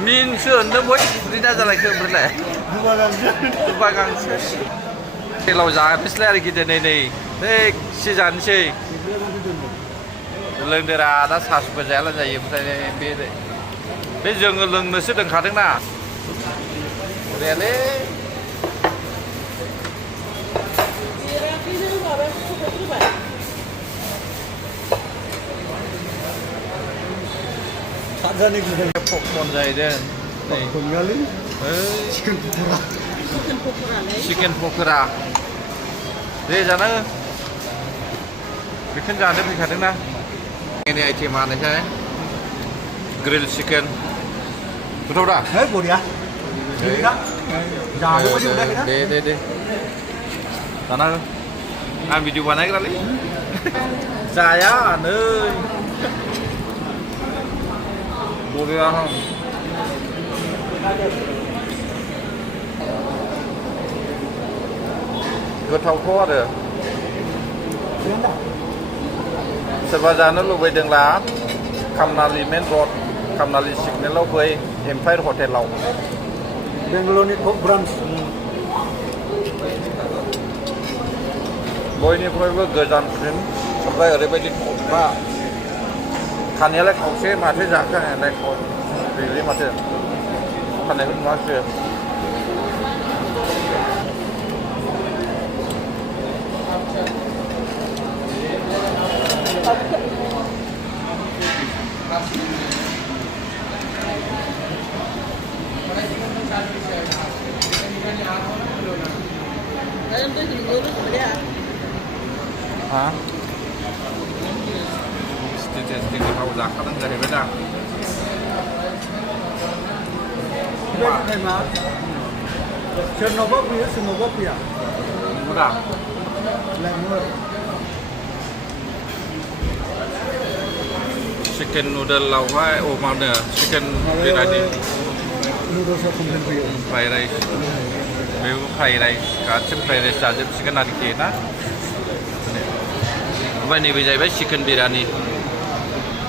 민수 너뭐 우리나 잘라이크 오늘래 두바 강수เราजागासिनो आरोखि दिनै नै सिजानोसै लोंदोरा दा सासुबो जायाला जायो ओमफ्राय बे जोङो लोंनोसो दोनखादोंना रेले पकर्न जाहैदों चिकेन पकरा दे जानो बेखौनो जानो फैखादोंना ini आइटेमा नोंसोर ग्रिल चिकेन गोथाव दा बरिया दे जाना हो आं भिडिअ बानायग्रालै जाया नै बबेबा गोथावथ' आरो सोरबा जानो लुबैदोंब्ला खामनालि मेन रड खामनालि सिगनेलाव फै एम्पायार हटेलाव बेंगलरनि टप ब्रान्च बयनिफ्रायबो गोजानसिन ओमफ्राय ओरैबायदि खफा खानायालाय खावसे माथो जाखानायालाय गैलै माथो खानायखौ नुवासो हाँ टेस्टि गोथाव जाखादों जाहैबाय दा सोरनावबा फैयो सोरनावबा फैया नंगौ दा चिकेन नुडोलावहाय मा होनो चिकेन बिरियानि नुडल्सआव कमप्लेन फैयो फ्राइड राइस बेबो फ्राइड राइस गासिबो फ्राइड राइस जाजोबसिगोन आरोखि ना ओमफ्राय नैबे जाहैबाय चिकेन बिरियानि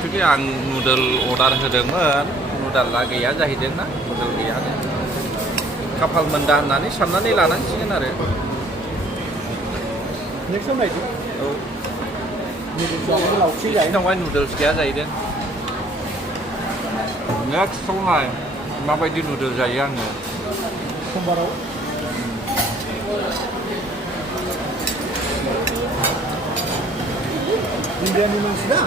एक्चुलि आं नुडल अर्डार होदोंमोन नुडला गैया जाहैदों ना नुडल गैया खाफाल मोनदा होननानै साननानै लानांसिगोन आरो नेक्स्टआव नायदो औ बिसिनावहाय नुडल्स गैया जाहैदों नेक्स्टआवहाय माबायदि नुडल जायो आङो समबाराव इन्डियानि मानसि दा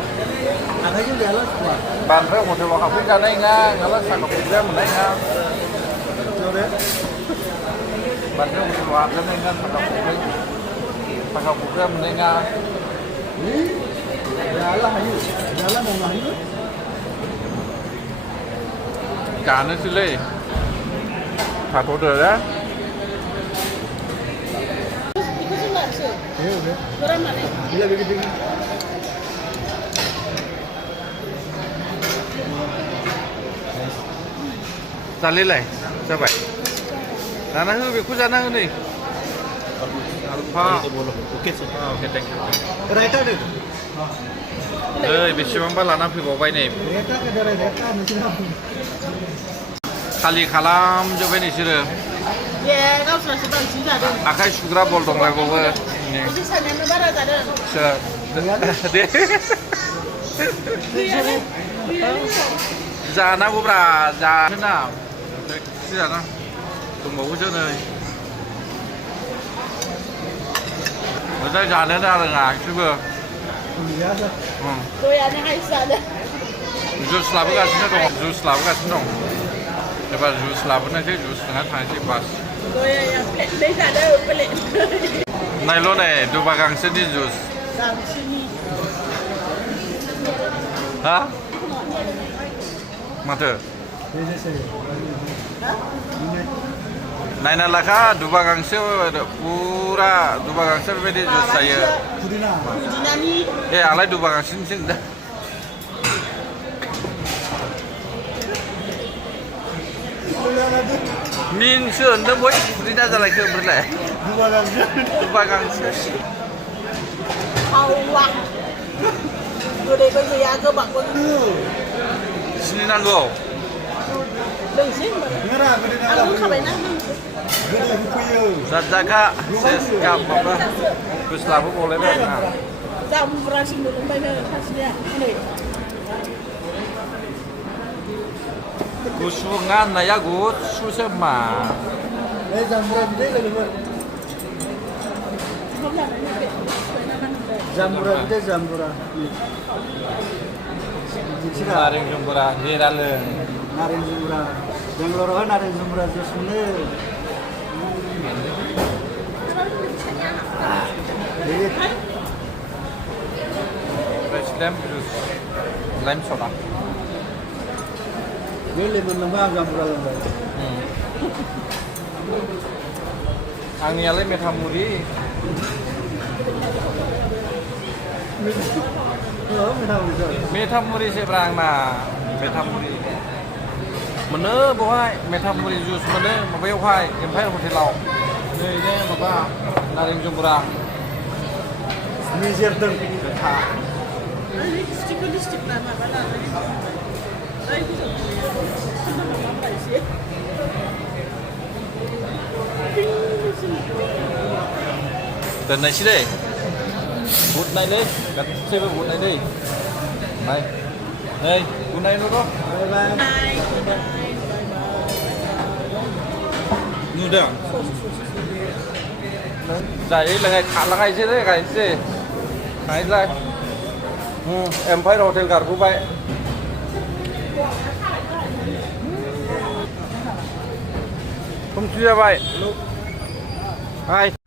आखाइजों जायाला सुखुवा बांद्राय हटेलाव हाबफैजानाय नङा नङाब्ला साखा फुजा मोननाय नङा बांद्राय हटेलाव हाबजानाय नङा साखा फुजा मोननाय नङा जाला हायो जाला मावनो हायो जानोसैलै थाथ'दो दे bila begitu जालेलाय जाबाय जाना हो बेखौ जाना हो नै आलफा oke sih oke thank you रायता दे नै बेसेबांबा लाना फैबावबाय नै रायता ada रायता mesin apa खालि खालामजोब्बाय नोंसोरो आखाइ सुग्रा बल दंलायबावो सोर दे जानांगौब्रा जानोना जाना दंबावोसो नै मोजां जानोना रोङा बिसोरबो जुस लाबोगासिनो दं जुस लाबोगासिनो दं एबार जुस लाबोनोसै जुस लोंना थांसै बास नायल' नै दुबा गांसोनि जुस हा माथो नायना लाखा दुबा गांसो पुरा दुबा गांसो बेबायदि जुस जायो ए आंलाय दुबा गांसोनिसो दा 민수 너 뭐 우리나 잘라이크 오늘래 두바 강수 아우와 그래 그 야그 바꿔 신난 거 लोंसै Nggak gede आं बुंखाबायना gede fuyeu. Zat-zaka seskap apa Guslabu boleh deh. Nah. जामुरासिम मोनबायनो सासेया नै Gusungan na ya gut susah mah. Jambura gede kali buat. ओंखाम जानायनि बे Jambura gede jambura. Dikira Naring jumbura hiraleng. naring jambura. Yang lorohan naring jambura jusune. Jadi Presiden terus lem soda. dia lemon lembah jambura lembah. Angniale metamuri Oh, kenapa bisa? metamuri seberang na metamuri. Mana bohai metamuri jus mana mabai bohai empai hotel lau. Ini apa naring jumbura. Mizir deng. Ha. लिपस्टिकको lipstick माबा लानानै ओइ माबा एसे Doonasi deh. Bút này đi, gặt xe với bút này đi. Này. Đây, bút này nữa đó. Bye bye. Nu được. Đấy là ngày thả là ngày gì đấy, ngày gì? Ngày gì? Em phải hotel gar của vậy. Không chưa vậy. Hai.